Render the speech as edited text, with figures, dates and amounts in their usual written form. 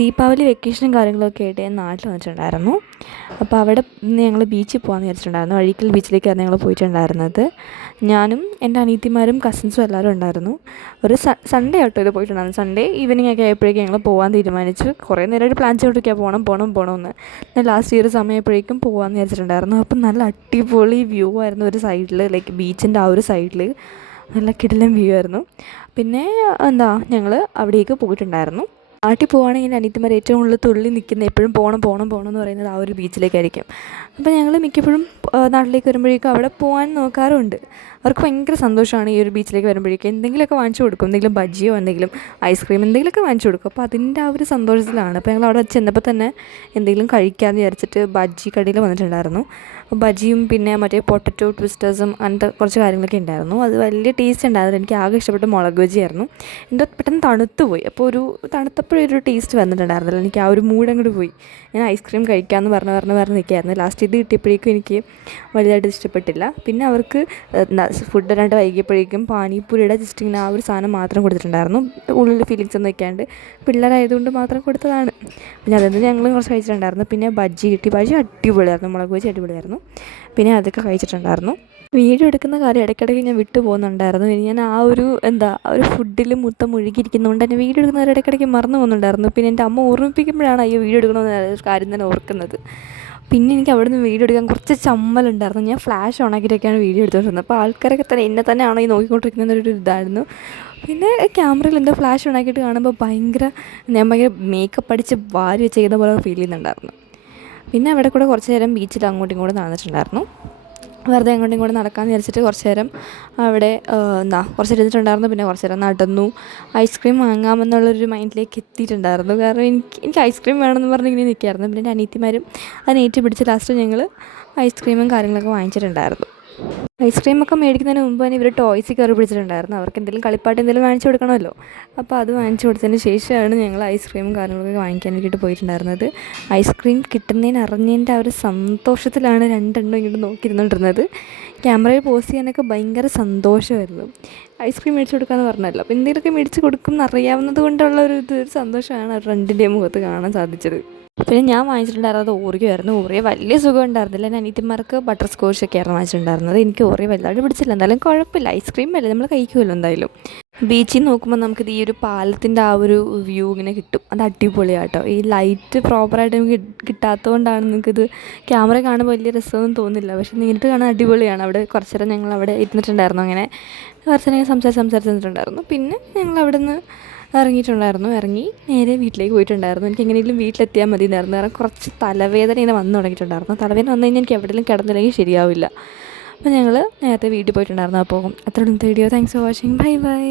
ദീപാവലി വെക്കേഷനും കാര്യങ്ങളൊക്കെ ആയിട്ട് ഞാൻ നാട്ടിൽ വന്നിട്ടുണ്ടായിരുന്നു. അപ്പോൾ അവിടെ നിന്ന് ഞങ്ങൾ ബീച്ചിൽ പോകാമെന്ന് വിചാരിച്ചിട്ടുണ്ടായിരുന്നു. അഴീക്കൽ ബീച്ചിലേക്കായിരുന്നു ഞങ്ങൾ പോയിട്ടുണ്ടായിരുന്നത്. ഞാനും എൻ്റെ അനിയത്തിമാരും കസിൻസും എല്ലാവരും ഉണ്ടായിരുന്നു. ഒരു സൺഡേ ആട്ടോ ഇത് പോയിട്ടുണ്ടായിരുന്നു. സൺഡേ ഈവനിങ് ഒക്കെ ആയപ്പോഴേക്കും ഞങ്ങൾ പോകാൻ തീരുമാനിച്ചു. കുറേ നേരമായിട്ട് പ്ലാൻ ചെയ്തിട്ടൊക്കെയാണ് പോകണമെന്ന്. ഞാൻ ലാസ്റ്റ് ഈ ഒരു സമയപ്പോഴേക്കും പോകാമെന്ന് വിചാരിച്ചിട്ടുണ്ടായിരുന്നു. അപ്പം നല്ല അടിപൊളി വ്യൂ ആയിരുന്നു ഒരു സൈഡിൽ, ലൈക്ക് ബീച്ചിൻ്റെ ആ ഒരു സൈഡിൽ നല്ല കിടിലൻ വ്യൂ ആയിരുന്നു. പിന്നെ ഞങ്ങൾ അവിടേക്ക് പോയിട്ടുണ്ടായിരുന്നു. നാട്ടിൽ പോവുകയാണെങ്കിൽ അനിയത്തിമാർ ഏറ്റവും കൂടുതൽ തുള്ളി നിൽക്കുന്ന എപ്പോഴും പോകണം എന്ന് പറയുന്നത് ആ ഒരു ബീച്ചിലേക്കായിരിക്കും. അപ്പോൾ ഞങ്ങൾ മിക്കപ്പോഴും നാട്ടിലേക്ക് വരുമ്പോഴേക്കും അവിടെ പോകാൻ നോക്കാറുണ്ട്. അവർക്ക് ഭയങ്കര സന്തോഷമാണ് ഈ ഒരു ബീച്ചിലേക്ക് വരുമ്പോഴേക്കും. എന്തെങ്കിലുമൊക്കെ വാങ്ങിച്ചു കൊടുക്കും, എന്തെങ്കിലും ബജ്ജിയോ എന്തെങ്കിലും ഐസ്ക്രീം എന്തെങ്കിലുമൊക്കെ വാങ്ങിച്ചു കൊടുക്കും. അപ്പോൾ അതിൻ്റെ ആ ഒരു സന്തോഷത്തിലാണ്. അപ്പോൾ ഞങ്ങൾ അവിടെ ചെന്നപ്പോൾ തന്നെ എന്തെങ്കിലും കഴിക്കാമെന്ന് വിചാരിച്ചിട്ട് ബജ്ജി കടയിൽ വന്നിട്ടുണ്ടായിരുന്നു. ബജ്ജിയും പിന്നെ മറ്റേ പൊട്ടറ്റോ ട്വിസ്റ്റേഴ്സും അങ്ങനത്തെ കുറച്ച് കാര്യങ്ങളൊക്കെ ഉണ്ടായിരുന്നു. അത് വലിയ ടേസ്റ്റ് ഉണ്ടായിരുന്നു. എനിക്ക് ആകെ ഇഷ്ടപ്പെട്ട മുളക് ബജ്ജിയായിരുന്നു. എൻ്റെ പെട്ടെന്ന് തണുത്ത് പോയി. അപ്പോൾ ഒരു തണുത്തപ്പോഴൊരു ടേസ്റ്റ് വന്നിട്ടുണ്ടായിരുന്നില്ല. എനിക്ക് ആ ഒരു മൂഡ് അങ്ങോട്ട് പോയി. ഞാൻ ഐസ്ക്രീം കഴിക്കാമെന്ന് പറഞ്ഞ് നിൽക്കുകയായിരുന്നു. ലാസ്റ്റ് ഇത് കിട്ടിയപ്പോഴേക്കും എനിക്ക് വലുതായിട്ട് ഇഷ്ടപ്പെട്ടില്ല. പിന്നെ അവർക്ക് ഫുഡ് തരാണ്ട് വൈകിയപ്പോഴേക്കും പാനിപ്പൂരിയുടെ ജസ്റ്റ് ഇങ്ങനെ ആ ഒരു സാധനം മാത്രം കൊടുത്തിട്ടുണ്ടായിരുന്നു. ഉള്ളിൽ ഫീലിങ്സ് ഒന്നും വയ്ക്കാണ്ട് പിള്ളേരായതുകൊണ്ട് മാത്രം കൊടുത്തതാണ്. പിന്നെ അതെന്ന് ഞങ്ങൾ കുറച്ച് കഴിച്ചിട്ടുണ്ടായിരുന്നു. പിന്നെ ബജ്ജി കിട്ടി. ബജ്ജി അടിപൊളിയായിരുന്നു, മുളക് ബജ്ജി അടിപൊളിയായിരുന്നു. പിന്നെ അതൊക്കെ കഴിച്ചിട്ടുണ്ടായിരുന്നു. വീഡിയോ എടുക്കുന്ന കാര്യം ഇടയ്ക്കിടയ്ക്ക് ഞാൻ വിട്ടു പോകുന്നുണ്ടായിരുന്നു. ഞാൻ ആ ഒരു ഫുഡിൽ മൊത്തം മുഴുകിയിരിക്കുന്നതുകൊണ്ട് തന്നെ വീഡിയോ എടുക്കുന്നവർ ഇടയ്ക്കിടയ്ക്ക് മറന്നു പോകുന്നുണ്ടായിരുന്നു. പിന്നെ എൻ്റെ അമ്മ ഓർമ്മിപ്പിക്കുമ്പോഴാണ് അയ്യോ വീഡിയോ എടുക്കണമെന്ന് കാര്യം തന്നെ ഓർക്കുന്നത്. പിന്നെ എനിക്ക് അവിടെ നിന്ന് വീഡിയോ എടുക്കാൻ കുറച്ച് ചമ്മലുണ്ടായിരുന്നു. ഞാൻ ഫ്ലാഷ് ഓണാക്കിയിട്ടൊക്കെയാണ് വീഡിയോ എടുത്തുകൊണ്ടിരുന്നത്. അപ്പോൾ ആൾക്കാരൊക്കെ തന്നെ എന്നെ തന്നെയാണോ ഈ നോക്കിക്കൊണ്ടിരിക്കുന്നതൊരു ഇതായിരുന്നു. പിന്നെ ക്യാമറയിൽ എന്തോ ഫ്ലാഷ് ഓണാക്കിയിട്ട് കാണുമ്പോൾ ഞാൻ ഭയങ്കര മേക്കപ്പ് അടിച്ച് വാരി ചെയ്യുന്ന പോലെ ഫീൽ ചെയ്യുന്നുണ്ടായിരുന്നു. പിന്നെ അവിടെ കൂടെ കുറച്ച് നേരം ബീച്ചിൽ അങ്ങോട്ടും ഇങ്ങോട്ടും നടന്നിട്ടുണ്ടായിരുന്നു. വെറുതെ അങ്ങോട്ടും ഇങ്ങോട്ടും നടക്കാമെന്ന് വിചാരിച്ചിട്ട് കുറച്ച് നേരം അവിടെ കുറച്ച് ഇരുന്നിട്ടുണ്ടായിരുന്നു. പിന്നെ കുറച്ച് നേരം നടന്നു. ഐസ്ക്രീം വാങ്ങാമെന്നുള്ളൊരു മൈൻഡിലേക്ക് എത്തിയിട്ടുണ്ടായിരുന്നു. കാരണം എനിക്ക് ഐസ്ക്രീം വേണമെന്ന് പറഞ്ഞ് ഇങ്ങനെ നിൽക്കുകയായിരുന്നു. പിന്നെ എൻ്റെ അനിയത്തിമാരും അതിനേറ്റ് പിടിച്ച് ലാസ്റ്റ് ഞങ്ങൾ ഐസ്ക്രീമും കാര്യങ്ങളൊക്കെ വാങ്ങിച്ചിട്ടുണ്ടായിരുന്നു. ഐസ്ക്രീമൊക്കെ മേടിക്കുന്നതിന് മുമ്പ് തന്നെ ഇവർ ടോയ്സ് കയറി പിടിച്ചിട്ടുണ്ടായിരുന്നു. അവർക്ക് എന്തെങ്കിലും കളിപ്പാട്ട് എന്തെങ്കിലും വാങ്ങിച്ചു കൊടുക്കണമല്ലോ. അപ്പോൾ അത് വാങ്ങിച്ചു കൊടുത്തതിന് ശേഷമാണ് ഞങ്ങൾ ഐസ്ക്രീമും കാര്യങ്ങളൊക്കെ വാങ്ങിക്കാൻ വേണ്ടിയിട്ട് പോയിട്ടുണ്ടായിരുന്നത്. ഐസ്ക്രീം കിട്ടുന്നതിനറിഞ്ഞതിൻ്റെ ആ ഒരു സന്തോഷത്തിലാണ് രണ്ടെണ്ണം ഇങ്ങോട്ട് നോക്കിയിരുന്നുകൊണ്ടിരുന്നത്. ക്യാമറയിൽ പോസ്റ്റ് ചെയ്യാനൊക്കെ ഭയങ്കര സന്തോഷമായിരുന്നു. ഐസ്ക്രീം മേടിച്ച് കൊടുക്കാമെന്ന് പറഞ്ഞല്ലോ. അപ്പോൾ എന്തെങ്കിലുമൊക്കെ മേടിച്ച് കൊടുക്കും എന്നറിയാവുന്നത് കൊണ്ടുള്ള ഒരു സന്തോഷമാണ് അവർ രണ്ടിൻ്റെയും മുഖത്ത് കാണാൻ സാധിച്ചത്. പിന്നെ ഞാൻ വാങ്ങിച്ചിട്ടുണ്ടായിരുന്നത് ഓറിയോ ആയിരുന്നു. ഓറിയോ വലിയ സുഖം ഉണ്ടായിരുന്നില്ല. എൻ്റെ അനിയത്തിമാർക്ക് ബട്ടർ സ്കോച്ചൊക്കെ ആയിരുന്നു വാങ്ങിച്ചിട്ടുണ്ടായിരുന്നത്. എനിക്ക് ഓറിയോ വലുതായിട്ട് പിടിച്ചില്ല. എന്തായാലും കുഴപ്പമില്ല, ഐസ്ക്രീം അല്ലേ, നമ്മൾ കഴിക്കുമല്ലോ എന്തായാലും. ബീച്ചിൽ നോക്കുമ്പോൾ നമുക്കിത് ഈ ഒരു പാലത്തിൻ്റെ ആ ഒരു വ്യൂ ഇങ്ങനെ കിട്ടും. അത് അടിപൊളിയാട്ടോ. ഈ ലൈറ്റ് പ്രോപ്പറായിട്ട് നമുക്ക് കിട്ടാത്തതുകൊണ്ടാണ് നിങ്ങൾക്കിത് ക്യാമറ കാണുമ്പോൾ വലിയ രസമൊന്നും തോന്നില്ല. പക്ഷേ നേരിട്ട് കാണാൻ അടിപൊളിയാണ്. അവിടെ കുറച്ച് നേരം ഞങ്ങൾ അവിടെ ഇരുന്നിട്ടുണ്ടായിരുന്നു. അങ്ങനെ കുറച്ച് നേരം സംസാരിച്ച് നിന്നിട്ടുണ്ടായിരുന്നു. പിന്നെ ഞങ്ങൾ അവിടെ നിന്ന് ഇറങ്ങി നേരെ വീട്ടിലേക്ക് പോയിട്ടുണ്ടായിരുന്നു. എനിക്ക് എങ്ങനെയെങ്കിലും വീട്ടിലെത്തിയാൽ മതി എന്നായിരുന്നു. കാരണം കുറച്ച് തലവേദന ഇങ്ങനെ വന്നു തുടങ്ങിയിട്ടുണ്ടായിരുന്നു. തലവേദന വന്നു കഴിഞ്ഞാൽ എനിക്ക് എവിടെയെങ്കിലും കിടന്നില്ലെങ്കിൽ ശരിയാവില്ല. അപ്പോൾ ഞങ്ങൾ നേരത്തെ വീട്ടിൽ പോയിട്ടുണ്ടായിരുന്നു. അപ്പോൾ അത്രയും video. Thanks for watching. By.